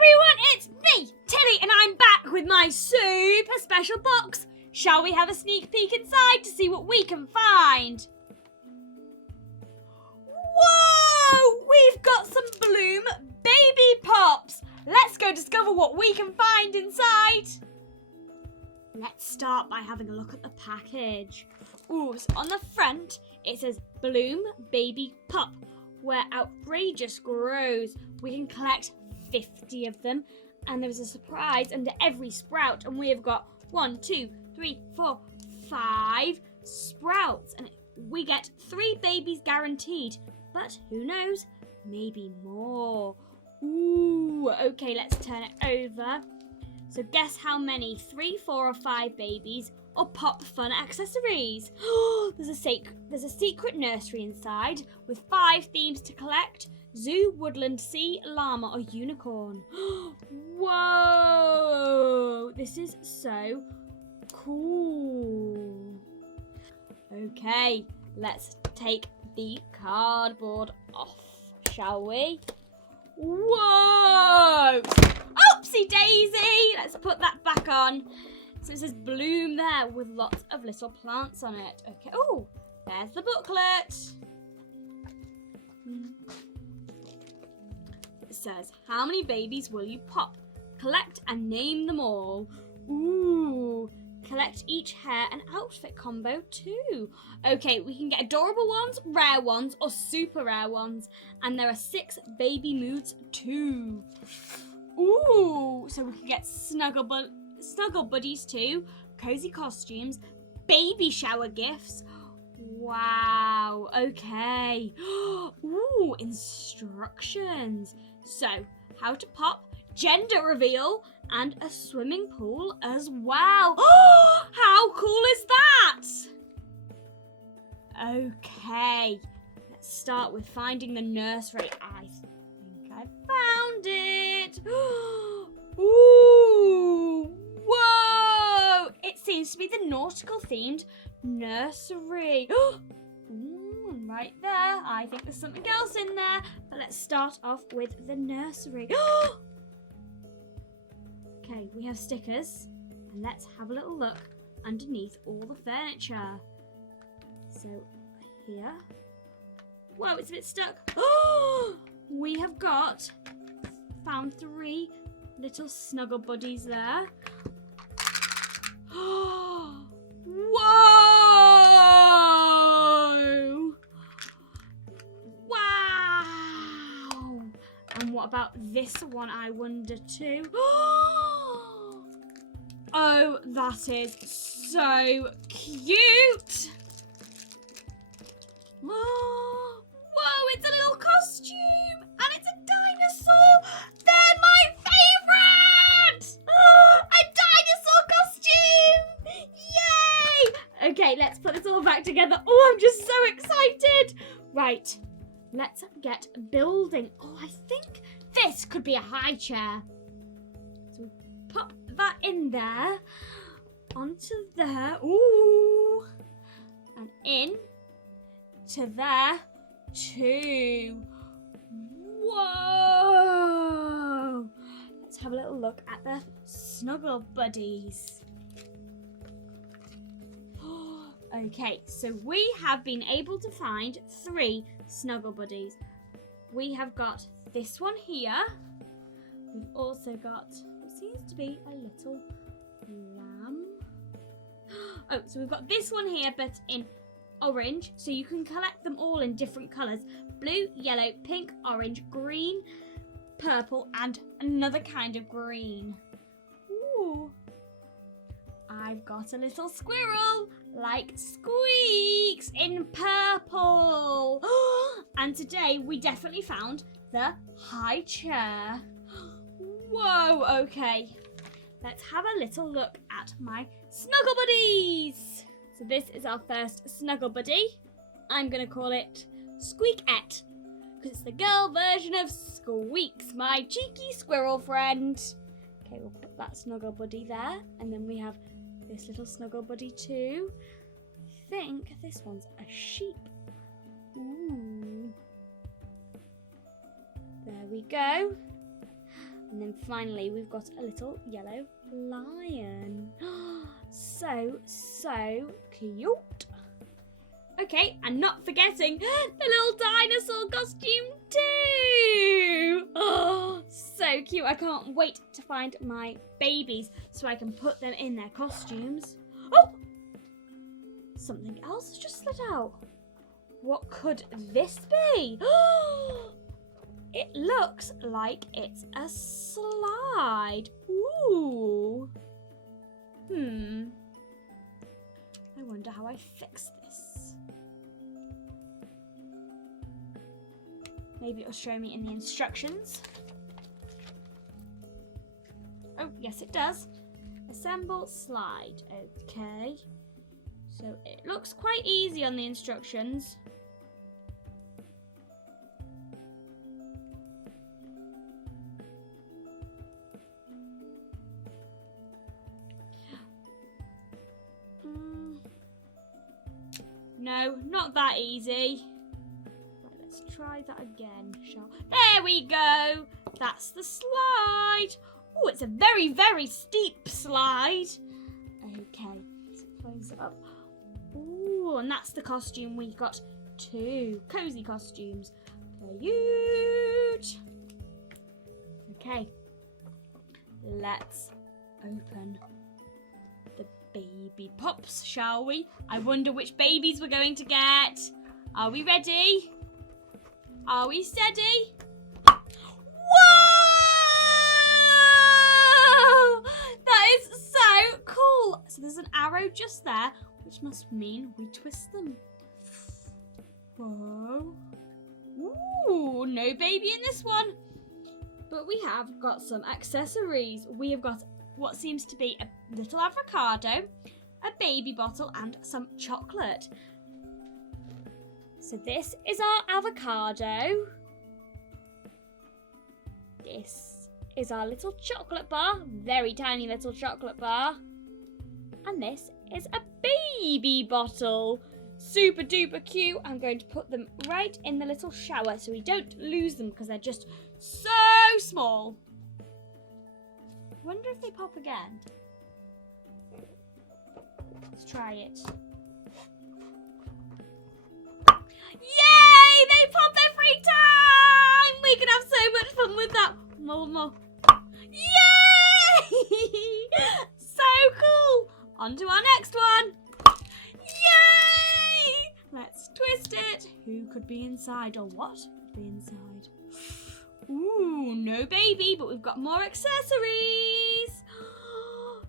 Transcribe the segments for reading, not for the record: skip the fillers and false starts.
everyone, it's me, Tilly, and I'm back with my super special box. Shall we have a sneak peek inside to see what we can find? Whoa! We've got some Bloom baby pops. Let's go discover what we can find inside. Let's start by having a look at the package. Ooh, so on the front, it says Bloom Baby Pop, where outrageous grows. We can collect 50 of them, and there's a surprise under every sprout, and we have got 1, 2, 3, 4, 5 sprouts, and we get 3 babies guaranteed, but who knows, maybe more. Ooh, okay, let's turn it over. So guess how many? 3, 4 or 5 babies or pop fun accessories. There's a secret nursery inside with 5 themes to collect: zoo, woodland, sea, llama or unicorn. Whoa, this is so cool. Okay, let's take the cardboard off, shall we? Whoa! Oopsie daisy! Let's put that back on. So it says Bloom there with lots of little plants on it. Okay. Oh, there's the booklet. It says, how many babies will you pop? Collect and name them all. Ooh. Collect each hair and outfit combo too. Okay, we can get adorable ones, rare ones, or super rare ones. And there are 6 baby moods too. Ooh, so we can get snuggle buddies too, cozy costumes, baby shower gifts. Wow, okay. Ooh, instructions. So, how to pop, gender reveal, and a swimming pool as well. How cool is that? Okay, let's start with finding the nursery. I think I found it. Ooh, whoa! It seems to be the nautical themed nursery. Right there. I think there's something else in there, but let's start off with the nursery. Okay, we have stickers, and let's have a little look underneath all the furniture. So, here. Whoa, it's a bit stuck. We have found 3 little snuggle buddies there. Whoa! Wow! And what about this one, I wonder too? Oh, that is so cute! Whoa, it's a little costume! And it's a dinosaur! They're my favourite! A dinosaur costume! Yay! Okay, let's put this all back together. Oh, I'm just so excited! Right, let's get building. Oh, I think this could be a high chair. So we pop that in there, onto there. Ooh! And in to there too. Whoa! Let's have a little look at the snuggle buddies. Okay, so we have been able to find 3 snuggle buddies. We have got this one here. We've also got what seems to be a little lamb. Oh, so we've got this one here, but in orange, so you can collect them all in different colours: blue, yellow, pink, orange, green, purple, and another kind of green. Ooh. I've got a little squirrel like Squeaks in purple. And today we definitely found the high chair. Whoa, okay. Let's have a little look at my snuggle buddies. So this is our first snuggle buddy. I'm going to call it Squeakette, because it's the girl version of Squeaks, my cheeky squirrel friend. Okay, we'll put that snuggle buddy there. And then we have this little snuggle buddy too. I think this one's a sheep. Ooh. There we go. And then finally, we've got a little yellow lion. So cute. Okay, and not forgetting the little dinosaur costume too. Oh, so cute. I can't wait to find my babies so I can put them in their costumes. Oh, something else has just slid out. What could this be? It looks like it's a slide. Ooh. I wonder how I fix this. Maybe it'll show me in the instructions. Oh, yes it does. Assemble slide. Okay. So it looks quite easy on the instructions. No, not that easy. Right, let's try that again, shall we? There we go. That's the slide. Oh, it's a very, very steep slide. Okay, let's close it up. Oh, and that's the costume. We've got 2 cozy costumes. Cute. Okay, let's open the baby pops, shall we? I wonder which babies we're going to get. Are we ready? Are we steady? Whoa! That is so cool. So there's an arrow just there, which must mean we twist them. Whoa. Ooh, no baby in this one. But we have got some accessories. We have got what seems to be a little avocado, a baby bottle, and some chocolate. So this is our avocado. This is our little chocolate bar, very tiny little chocolate bar. And this is a baby bottle. Super duper cute. I'm going to put them right in the little shower so we don't lose them because they're just so small. I wonder if they pop again. Let's try it. Yay! They pop every time! We can have so much fun with that. More. Yay! So cool! On to our next one. Yay! Let's twist it. Who could be inside or what could be inside? Ooh, no baby, but we've got more accessories.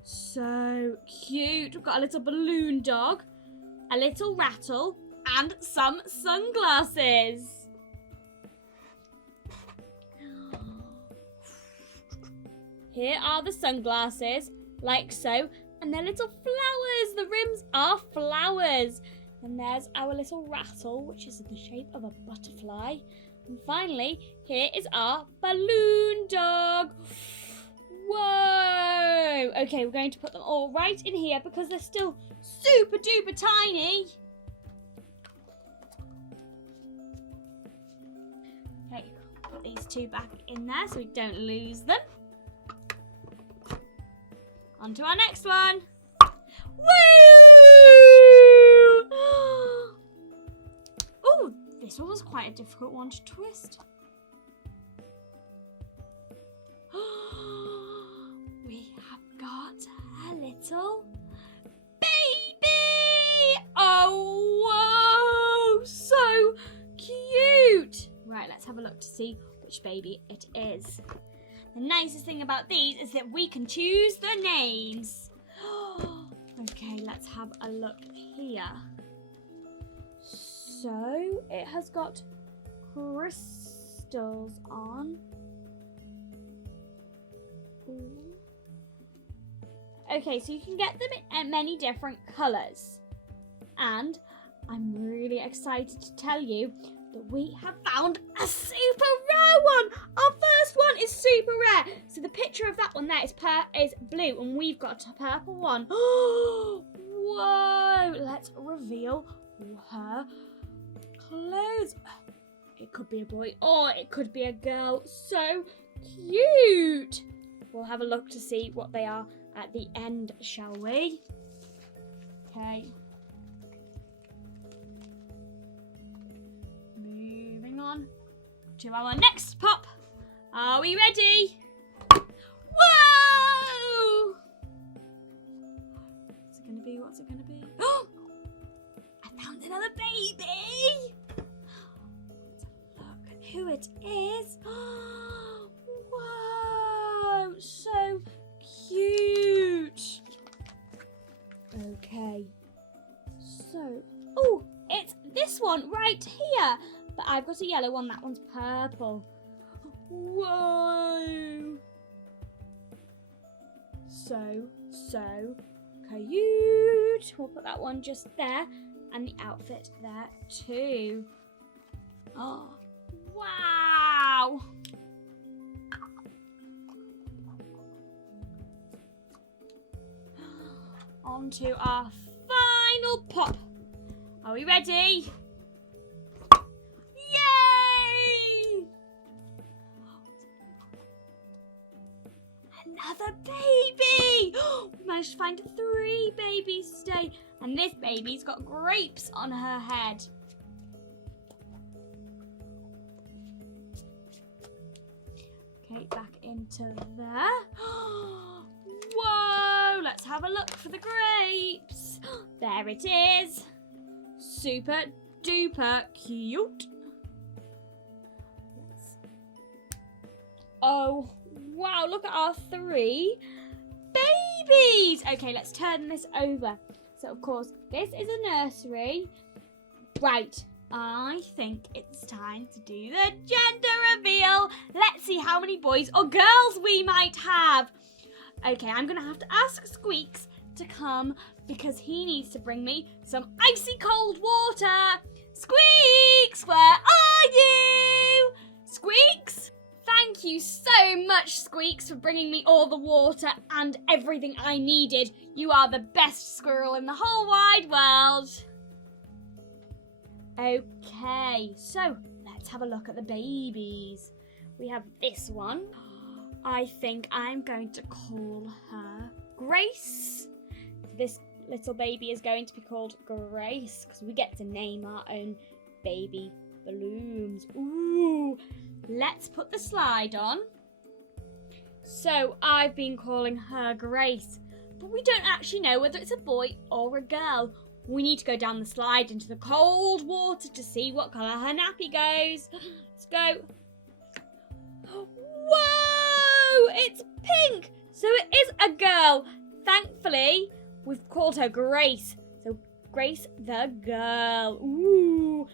So cute. We've got a little balloon dog, a little rattle, and some sunglasses. Here are the sunglasses, like so, and they're little flowers. The rims are flowers. And there's our little rattle, which is in the shape of a butterfly. And finally, here is our balloon dog. Whoa! Okay, we're going to put them all right in here because they're still super duper tiny. Okay, put these 2 back in there so we don't lose them. On to our next one. Woo! Oh, this one was quite a difficult one to twist. We have got a little baby. Oh, whoa, so cute. Right, let's have a look to see which baby it is. The nicest thing about these is that we can choose the names. Okay, let's have a look here. So, it has got crystals on. Ooh. Okay, so you can get them in many different colours. And I'm really excited to tell you that we have found a super rare one. Our first one is super rare. So the picture of that one there is blue and we've got a purple one. Whoa! Let's reveal her clothes. It could be a boy or it could be a girl. So cute. We'll have a look to see what they are at the end, shall we? Okay. Moving on to our next pop. Are we ready? Whoa! What's it gonna be? What's it gonna be? Oh! I found another baby! Look at who it is. Whoa! So cute. Okay. So, oh, it's this one right here. But I've got a yellow one. That one's purple. Whoa! So cute. We'll put that one just there, and the outfit there too. Oh, wow! On to our final pop. Are we ready? Yay! Another baby! We managed to find 3 babies today, and this baby's got grapes on her head. Okay, back into there. Whoa! Let's have a look for the grapes. There it is. Super duper cute. Oh, wow, look at our 3 babies. Okay, let's turn this over. So, of course, this is a nursery. Right, I think it's time to do the gender reveal. Let's see how many boys or girls we might have. Okay, I'm going to have to ask Squeaks to come because he needs to bring me some icy cold water. Squeaks, where are you? Squeaks? Thank you so much, Squeaks, for bringing me all the water and everything I needed. You are the best squirrel in the whole wide world. Okay, so let's have a look at the babies. We have this one. I think I'm going to call her Grace. This little baby is going to be called Grace because we get to name our own baby balloons. Ooh, let's put the slide on. So I've been calling her Grace, but we don't actually know whether it's a boy or a girl. We need to go down the slide into the cold water to see what colour her nappy goes. Let's go. Whoa! It's pink! So it is a girl. Thankfully, we've called her Grace. So Grace the girl. Ooh.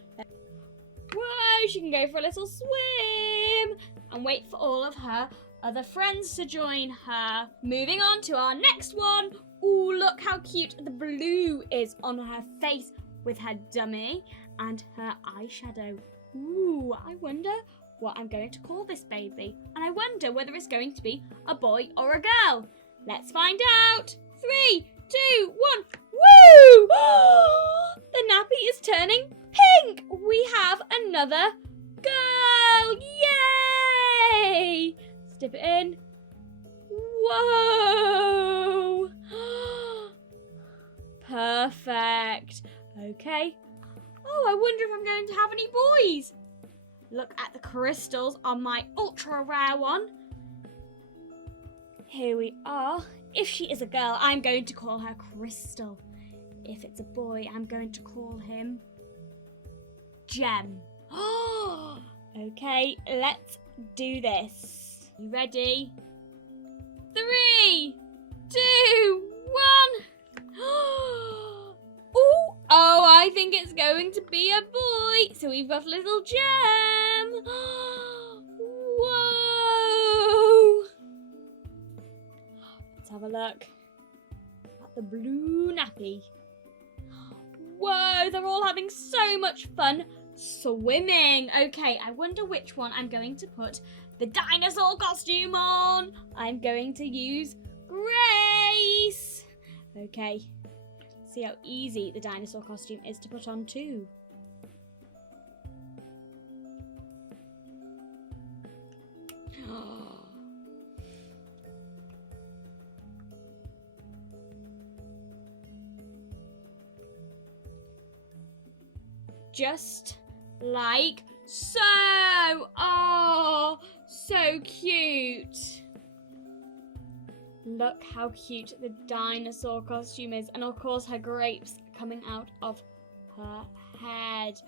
Whoa, she can go for a little swim and wait for all of her other friends to join her. Moving on to our next one. Ooh, look how cute the blue is on her face with her dummy and her eyeshadow. Ooh, I wonder what I'm going to call this baby. And I wonder whether it's going to be a boy or a girl. Let's find out. 3, 2, 1. Woo! The nappy is turning pink. We have another girl. Yay! Dip it in. Whoa! Perfect. Okay. Oh, I wonder if I'm going to have any boys. Look at the crystals on my ultra rare one. Here we are. If she is a girl, I'm going to call her Crystal. If it's a boy, I'm going to call him Gem. Okay, let's do this. You ready? 3, 2, 1. Oh, I think it's going to be a boy. So we've got little Gem. Whoa. Let's have a look at the blue nappy. Whoa, they're all having so much fun swimming. Okay, I wonder which one I'm going to put the dinosaur costume on. I'm going to use Grace. Okay, see how easy the dinosaur costume is to put on too. just like so. Oh, so cute. Look how cute the dinosaur costume is. And of course her grapes coming out of her head.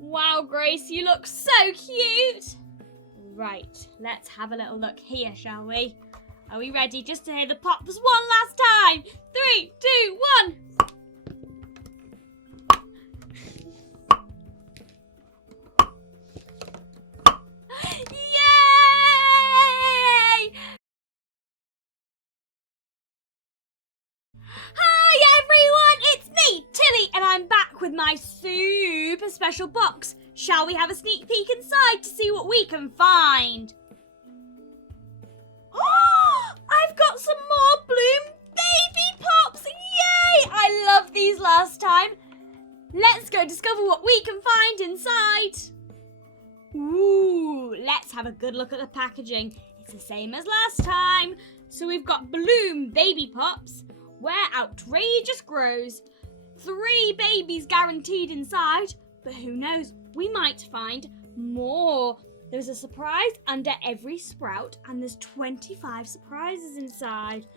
Wow, Grace, you look so cute. Right, let's have a little look here, shall we? Are we ready just to hear the pops one last time? 3, 2, 1. With my super special box. Shall we have a sneak peek inside to see what we can find? Oh, I've got some more Bloom baby pops. Yay! I loved these last time. Let's go discover what we can find inside. Ooh, let's have a good look at the packaging. It's the same as last time. So we've got Bloom baby pops, where outrageous grows. 3 babies guaranteed inside, but who knows, we might find more. There's a surprise under every sprout, and there's 25 surprises inside.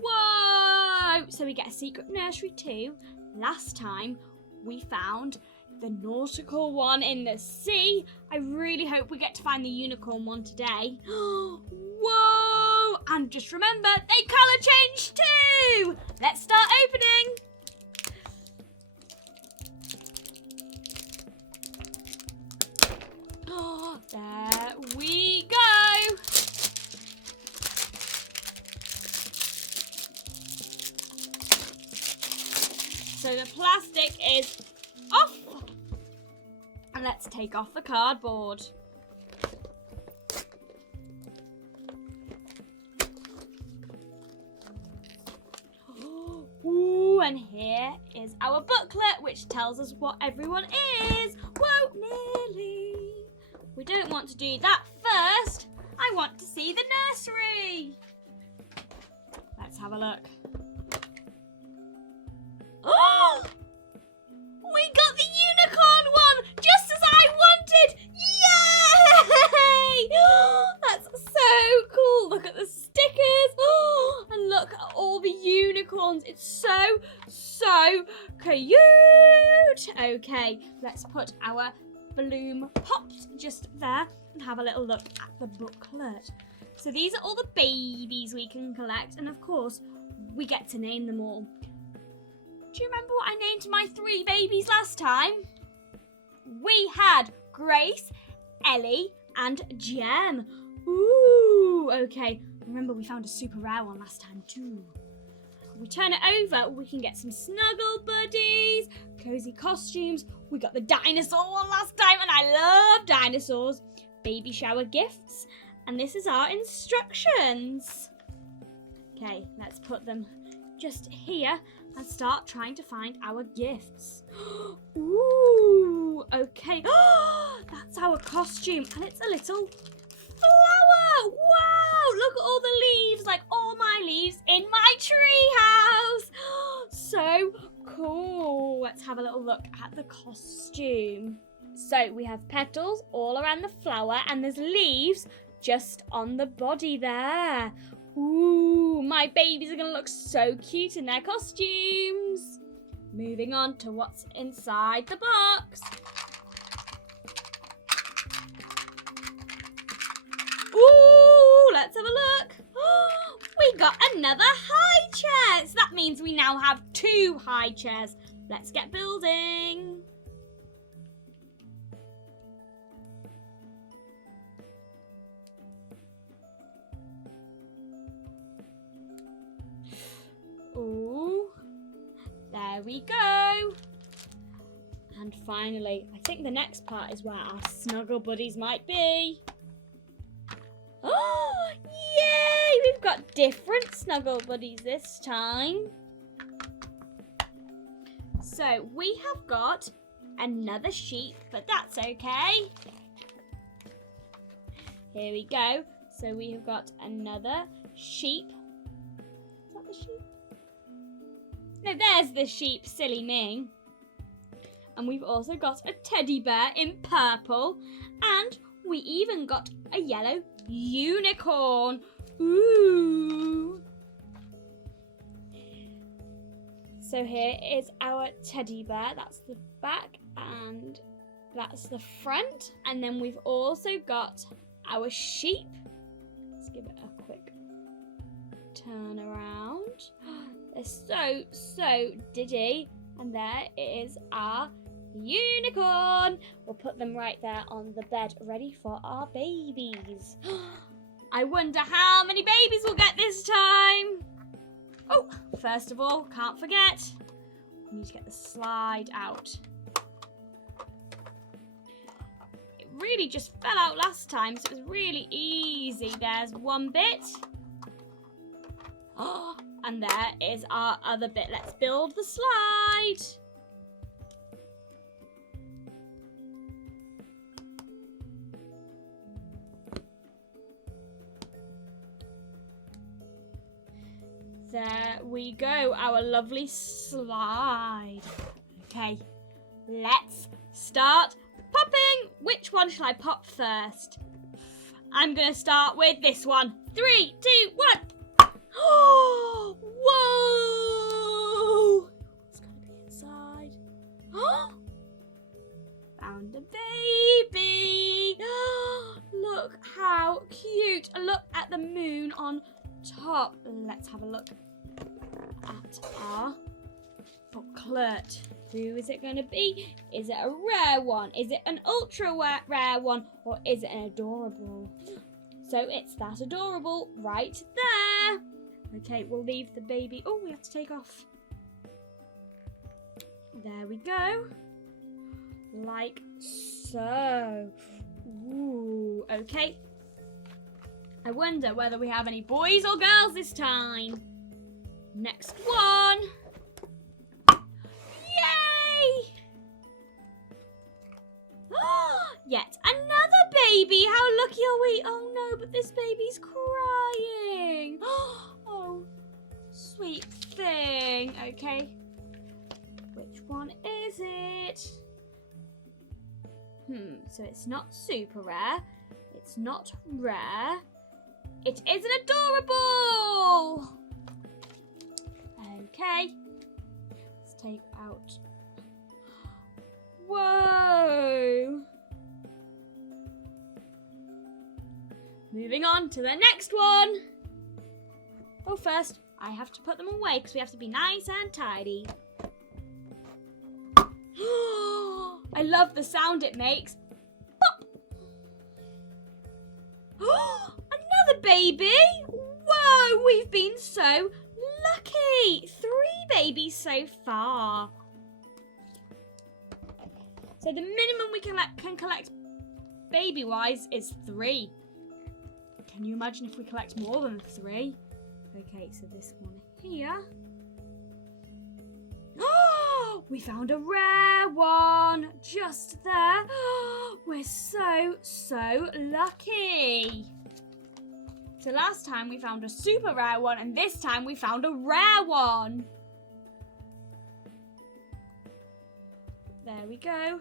Whoa! So we get a secret nursery too. Last time we found the nautical one in the sea. I really hope we get to find the unicorn one today. Whoa! And just remember, they colour change too! Let's start opening. There we go. So the plastic is off. And let's take off the cardboard. Ooh, and here is our booklet, which tells us what everyone is. Whoa, nearly. We don't want to do that first. I want to see the nursery. Let's have a look. Oh! We got the unicorn one, just as I wanted. Yay! That's so cool. Look at the stickers. And look at all the unicorns. It's so cute. Okay, let's put our Bloom pops just there and have a little look at the booklet. So these are all the babies we can collect, and of course we get to name them all. Do you remember what I named my 3 babies last time? We had Grace, Ellie and Gem. Ooh, okay. Remember we found a super rare one last time too. We turn it over, we can get some snuggle buddies, cozy costumes. We got the dinosaur one last time, and I love dinosaurs. Baby shower gifts, and this is our instructions. Okay, let's put them just here and start trying to find our gifts. Ooh, okay. That's our costume, and it's a little flower. Wow, look at all the leaves, like all my leaves in my tree house. So cool. Let's have a little look at the costume. So we have petals all around the flower, and there's leaves just on the body there. Ooh, my babies are going to look so cute in their costumes. Moving on to what's inside the box. Ooh, let's have a look. We got another high chair. So that means we now have 2 high chairs. Let's get building. Ooh, there we go. And finally, I think the next part is where our snuggle buddies might be. Oh, yay! We've got different snuggle buddies this time. So we have got another sheep, but that's okay. Here we go. So we have got another sheep. Is that the sheep? No, there's the sheep, silly me. And we've also got a teddy bear in purple. And we even got a yellow unicorn. Ooh. So here is our teddy bear. That's the back and that's the front. And then we've also got our sheep. Let's give it a quick turn around. They're so diddy. And there is our unicorn. We'll put them right there on the bed, ready for our babies. I wonder how many babies we'll get this time. Oh, first of all, can't forget, we need to get the slide out. It really just fell out last time, so it was really easy. There's one bit. Oh, and there is our other bit. Let's build the slide. There we go, our lovely slide. Okay, let's start popping. Which one shall I pop first? I'm going to start with this one. 3, 2, 1. Oh, whoa! What's going to be inside? Oh, found a baby. Look how cute. Look at the moon on top. Let's have a look at our booklet. Who is it going to be? Is it a rare one? Is it an ultra rare one? Or is it an adorable? So it's that adorable right there. Okay, we'll leave the baby. Oh, we have to take off. There we go. Like so. Ooh, okay. I wonder whether we have any boys or girls this time. Next one. Yay! Yet another baby. How lucky are we? Oh no, but this baby's crying. Oh, sweet thing. Okay. Which one is it? So it's not super rare. It's not rare. It is an adorable. Okay. Let's take out. Whoa. Moving on to the next one. Oh, first, I have to put them away because we have to be nice and tidy. I love the sound it makes. Pop. Another baby. Whoa, we've been so lucky. 3 babies so far. So the minimum we can collect baby-wise is 3. Can you imagine if we collect more than 3? Okay, so this one here. Oh, we found a rare one just there. We're so lucky. So last time we found a super rare one and this time we found a rare one. There we go.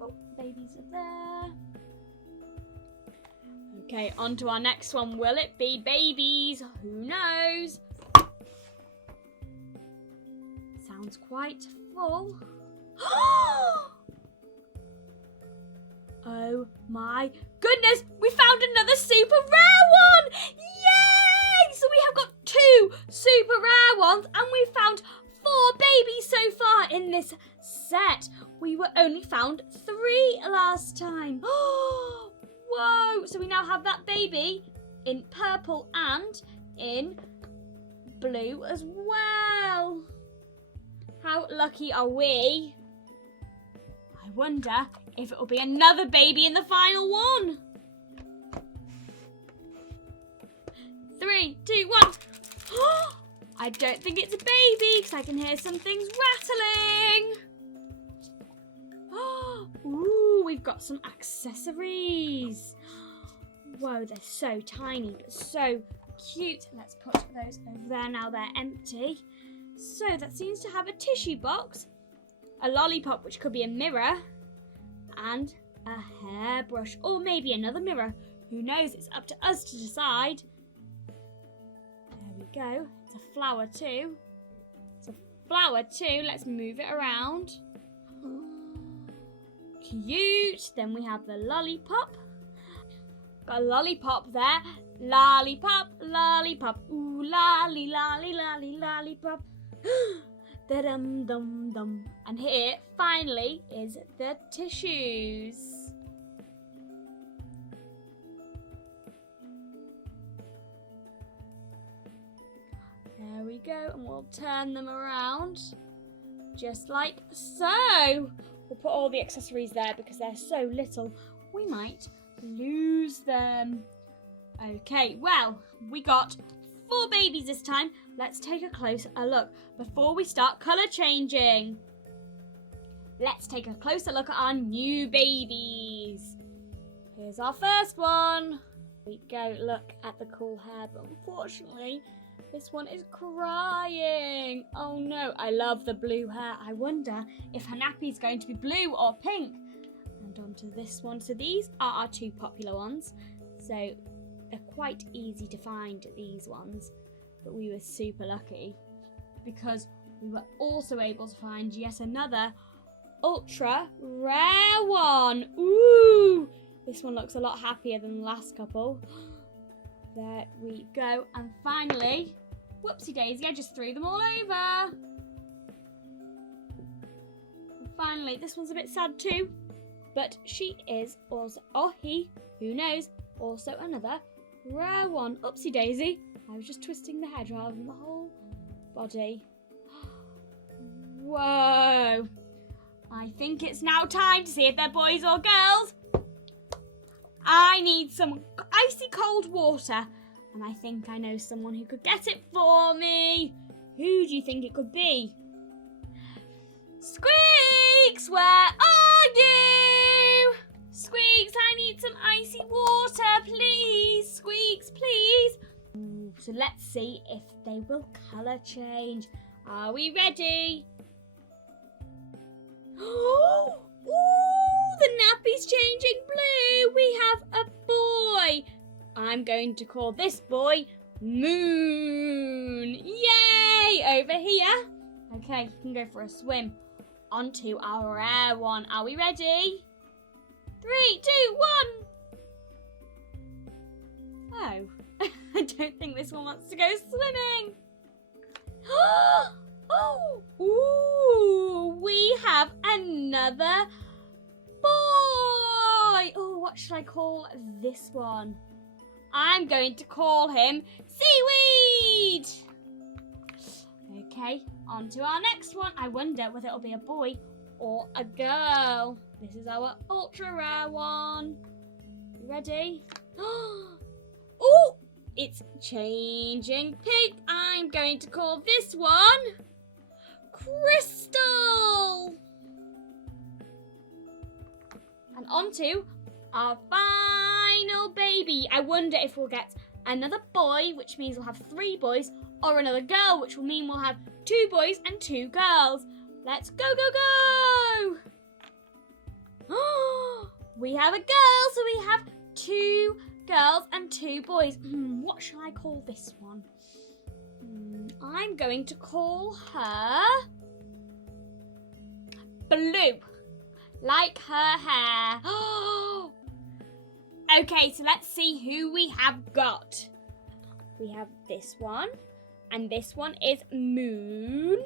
Oh, babies are there. Okay, on to our next one. Will it be babies? Who knows? Sounds quite full. Oh my goodness! We found another super rare one! Yay! So we have got 2 super rare ones and we found 4 babies so far in this set. We were only found 3 last time. Whoa! So we now have that baby in purple and in blue as well. How lucky are we? I wonder if it will be another baby in the final one. 3, 2, 1. I don't think it's a baby because I can hear some things rattling. Ooh, we've got some accessories. Whoa, they're so tiny but so cute. Let's put those over there now they're empty. So that seems to have a tissue box, a lollipop, which could be a mirror, and a hairbrush, or maybe another mirror. Who knows? It's up to us to decide. There we go. It's a flower too. Let's move it around. Cute. Then we have the lollipop. Got a lollipop there. Lollipop, lollipop. Ooh, lolly, lolly, lolly, lollipop. Da-dum, dum, dum. And here, finally, is the tissues. There we go, and we'll turn them around, just like so. We'll put all the accessories there because they're so little, we might lose them. Okay, well, we got 4 babies this time. Let's take a closer look before we start colour changing. Let's take a closer look at our new babies. Here's our first one. There we go, look at the cool hair, but unfortunately, this one is crying. Oh no, I love the blue hair. I wonder if her nappy is going to be blue or pink. And onto this one. So these are our 2 popular ones. So they're quite easy to find, these ones. But we were super lucky because we were also able to find yet another ultra rare one. Ooh, this one looks a lot happier than the last couple. There we go. And finally, whoopsie daisy, I just threw them all over. And finally, this one's a bit sad too, but she is also, or he, who knows, also another rare one. Oopsie daisy, I was just twisting the head rather than the whole body. Whoa. I think it's now time to see if they're boys or girls. I need some icy cold water, and I think I know someone who could get it for me. Who do you think it could be? Squeaks, where are you? Squeaks, I need some icy water, please. Squeaks, please. So let's see if they will colour change. Are we ready? Oh! Ooh, the nappy's changing blue. We have a boy. I'm going to call this boy Moon. Yay! Over here. Okay, you can go for a swim. Onto our rare one. Are we ready? 3, 2, 1. Oh, I don't think this one wants to go swimming. Oh, ooh, we have another boy. Oh, what should I call this one? I'm going to call him Seaweed. Okay, on to our next one. I wonder whether it'll be a boy or a girl. This is our ultra rare one. You ready? Oh, it's changing pink. I'm going to call this one Crystal. And on to our final baby. I wonder if we'll get another boy, which means we'll have 3 boys, or another girl, which will mean we'll have 2 boys and 2 girls. Let's go, go, go! We have a girl, so we have 2 girls and 2 boys. What shall I call this one? I'm going to call her Blue, like her hair. Okay, so let's see who we have got. We have this one, and this one is Moon.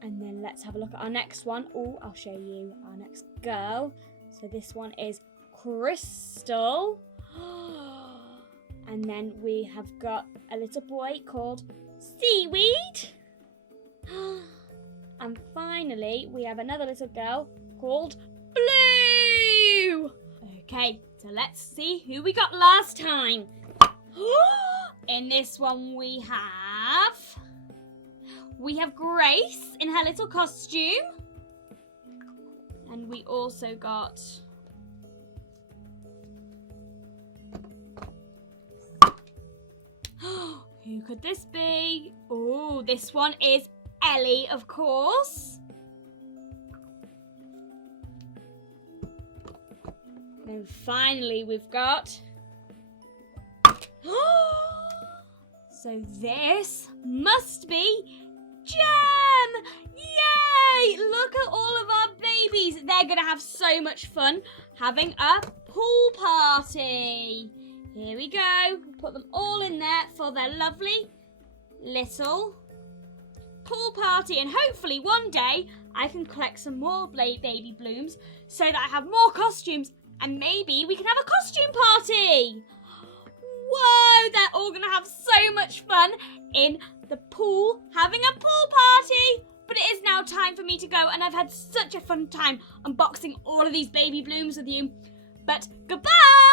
And then let's have a look at our next one. Oh, I'll show you our next girl. So this one is Crystal. And then we have got a little boy called Seaweed. And finally, we have another little girl called Blue. Okay, so let's see who we got last time. In this one we have Grace in her little costume. And we also got who could this be? Oh, this one is Ellie, of course. And finally we've got... So this must be Gem! Yay! Look at all of our babies. They're going to have so much fun having a pool party. Here we go. Put them all in there for their lovely little pool party. And hopefully one day I can collect some more baby blooms so that I have more costumes and maybe we can have a costume party. Whoa, they're all going to have so much fun in the pool, having a pool party. But it is now time for me to go, and I've had such a fun time unboxing all of these baby blooms with you. But goodbye!